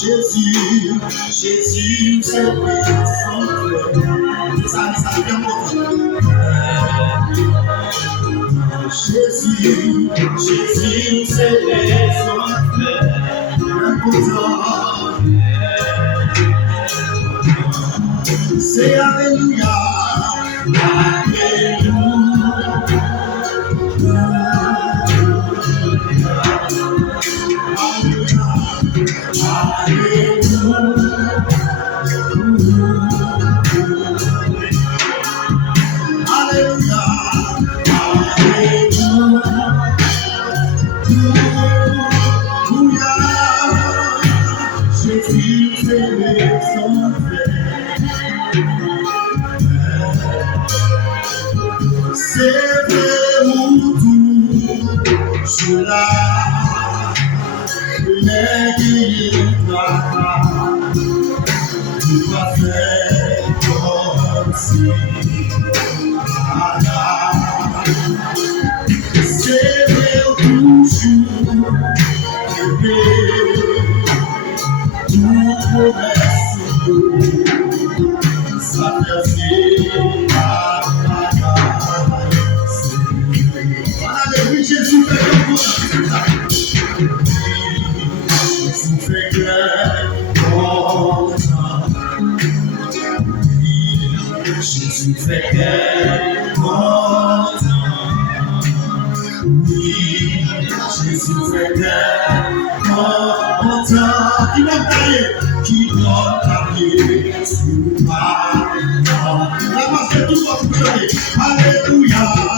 Jésus, Jésus, c'est lui son frère. Ça vient pour Jésus, Jésus, c'est lui son frère. C'est Alléluia, Jésus fait qu'elle content. Oui, Jésus fait qu'elle content. Qui m'a taillé sur ma main. La main fait tout votre pleurer. Alléluia.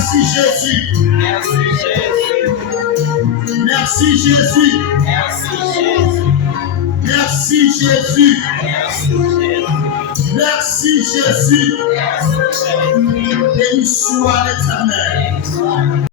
Merci Jésus. Merci Jésus. Merci Jésus. Merci Jésus. Béni soit l'Éternel.